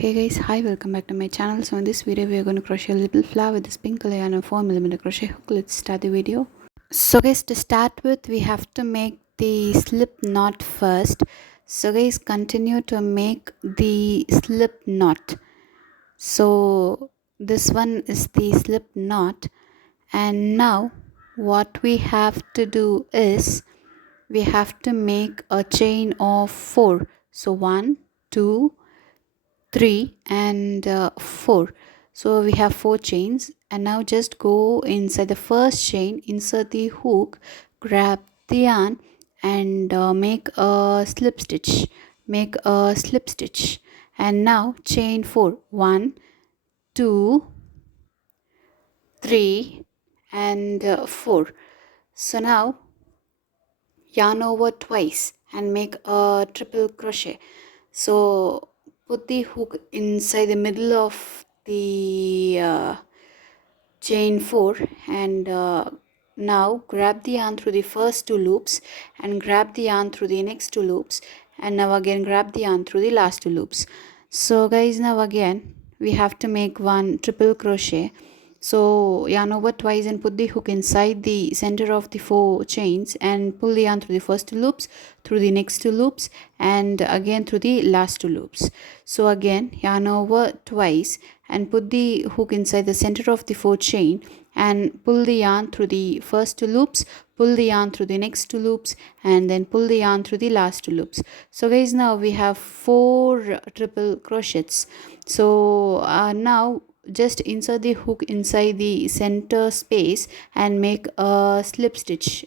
Hey guys, hi, welcome back to my channel. So in this video we are going to crochet a little flower with this pink color and a 4mm crochet hook. Let's start the video. So guys, to start with we have to make the slip knot first. So guys, continue to make the slip knot. So this one is the slip knot, and now what we have to do is we have to make a chain of 4. So 1 2 3 and 4. So we have 4 chains, and now just go inside the first chain, insert the hook, grab the yarn, and make a slip stitch. And now chain 4, 1 2 3 and 4. So now yarn over twice and make a triple crochet. So put the hook inside the middle of the chain 4, and now grab the yarn through the first 2 loops and grab the yarn through the next 2 loops, and now again grab the yarn through the last 2 loops. So guys, now again we have to make one triple crochet. So yarn over twice and put the hook inside the center of the 4 chains and pull the yarn through the first 2 loops, through the next 2 loops, and again through the last 2 loops. So again yarn over twice and put the hook inside the center of the 4th chain and pull the yarn through the first 2 loops, pull the yarn through the next 2 loops, and then pull the yarn through the last 2 loops. So guys, now we have 4 triple crochets. So now just insert the hook inside the center space and make a slip stitch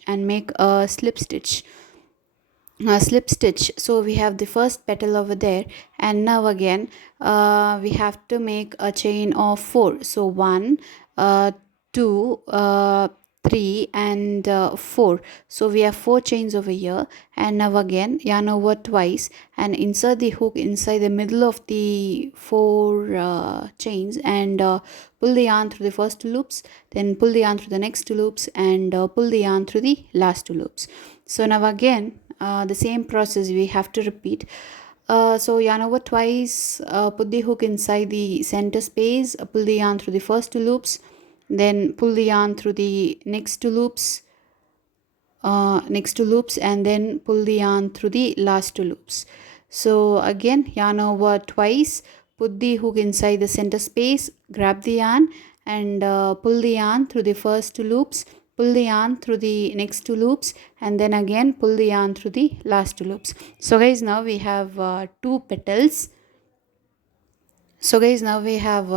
so we have the first petal over there, and now again we have to make a chain of 4. So 1 2 3 and 4. So we have 4 chains over here, and now again yarn over twice and insert the hook inside the middle of the 4 chains, and pull the yarn through the first 2 loops, then pull the yarn through the next 2 loops, and pull the yarn through the last 2 loops. So now again the same process we have to repeat. So yarn over twice, put the hook inside the center space, pull the yarn through the first 2 loops, then pull the yarn through the next 2 loops, and then pull the yarn through the last 2 loops. So again yarn over twice, put the hook inside the center space, grab the yarn, and pull the yarn through the first 2 loops, pull the yarn through the next 2 loops, and then again pull the yarn through the last 2 loops. So guys, now we have 2 petals. So guys, now we have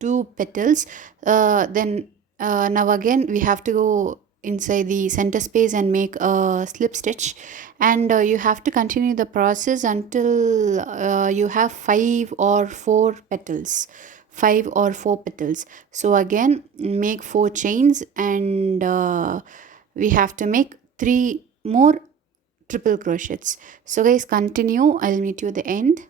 2 petals. Then now again we have to go inside the center space and make a slip stitch, and you have to continue the process until you have 5 or 4 petals. So again make 4 chains, and we have to make 3 more triple crochets. So guys, continue, I'll meet you at the end.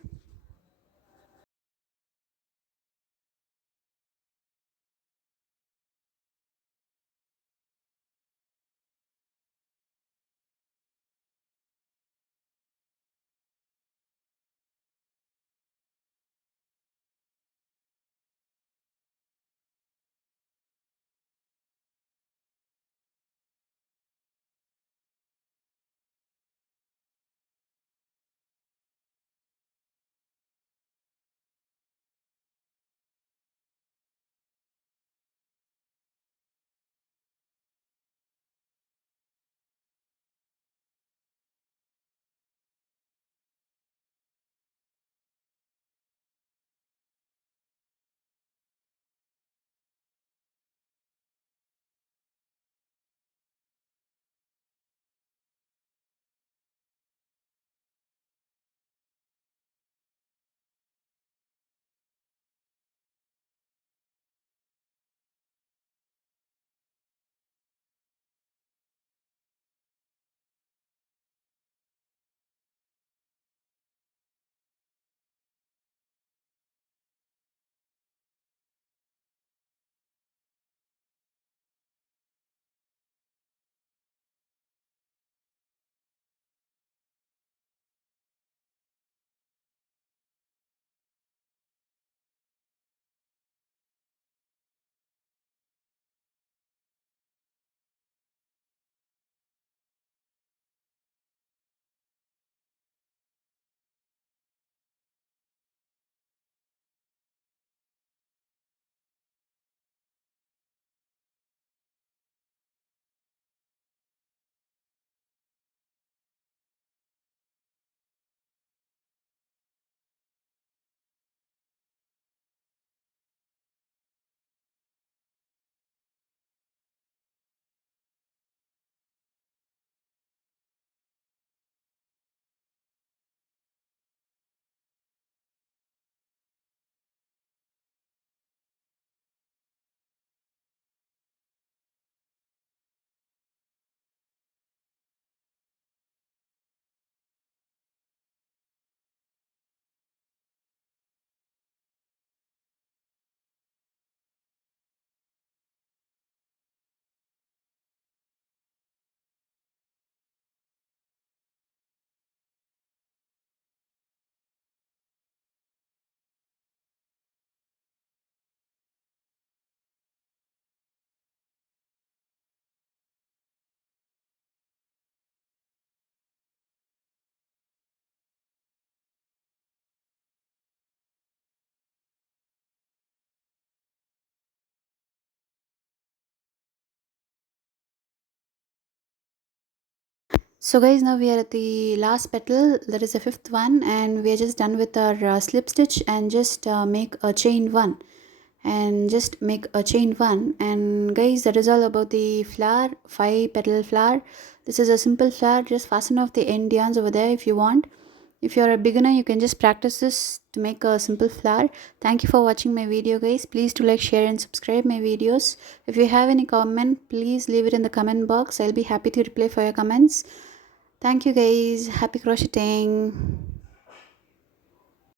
So guys, now we are at the last petal, that is the fifth one, and we are just done with our slip stitch, and just make a chain one, and just make a chain one. And guys, that is all about the flower, 5 petal flower. This is a simple flower. Just fasten off the end yarns over there if you want. If you're a beginner, you can just practice this to make a simple flower. Thank you for watching my video, guys. Please do like, share and subscribe my videos. If you have any comment, please leave it in the comment box. I'll be happy to reply for your comments. Thank you, guys. Happy crocheting.